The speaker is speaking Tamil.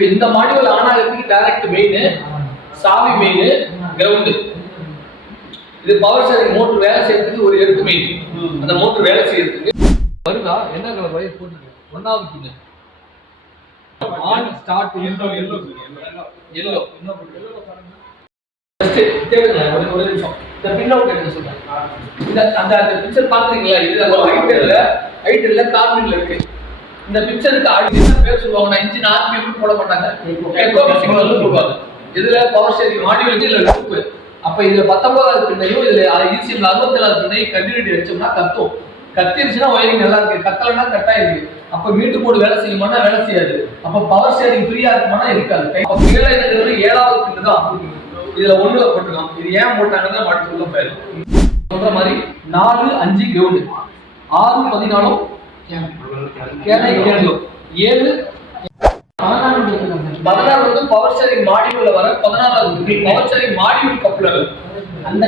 இப்போ இந்த மாடியூல் ஆன் ஆகிறதுக்கு டைரக்ட் மெயின், சாவி மெயின், கிரவுண்டு. இது பவர் ஸ்டேரிங் மோட்டர் வேலை செய்யறதுக்கு ஒரு எர்த் மெயின். அந்த மோட்டர் வேலை செய்யறதுக்கு வருதா என்ன கலர் வயர் போட்டுங்க. ஒன்னாவது பின்னு ஆன் ஸ்டார்ட் எல்லோ ஒரு நிமிஷம் இந்த பின் அவுட் எடுக்க சொல்றேன். இந்த அந்த பிக்சர் பாக்குறீங்களா? இது ஐட்டல்ல கார்பன்ல இருக்கு. இந்த பிக்சருக்கு அடுத்து என்ன பேர் சொல்லுவாங்க? இன்ஜின் ஆர்பிஎம் போட மாட்டாங்க, எக்கோ சிக்னல் போடுவாங்க. இதுல பவர் ஸ்டேரிங் மாடியூல் இதுல லூப். அப்ப இதுல 19வது பின்னையும் இதுல ஈசிஎம்ல 67வது பின்னையும் கண்டினியூட்டி அடிச்சோம்னா கத்தும். கத்திருச்சுன்னா ஒயரிங் நல்லா இருக்கு, கத்தலன்னா கட் ஆயிருக்கு. அப்ப மீட்டர் போர்டு வேலை செய்யுமானா வேலை செய்யாது. அப்ப பவர் ஸ்டேரிங் ஃப்ரீயா இருக்குமானா இருக்காது. அப்ப கீழே இருக்கிறது 7வது பின் தான். இதுல 1ல போட்டுக்கலாம். இது ஏன் போட்டாங்கன்னா அடுத்து உள்ள போயிடும். சொல்ற மாதிரி 4, 5 கிரவுண்ட், 6, 14 கேனை கேண்டோ, 7, 16 வந்து பவர் ஸ்டேரிங் மாடியூல்ல வர 16வது பவர் ஸ்டேரிங் மாடியூல் கப்ளர். அந்த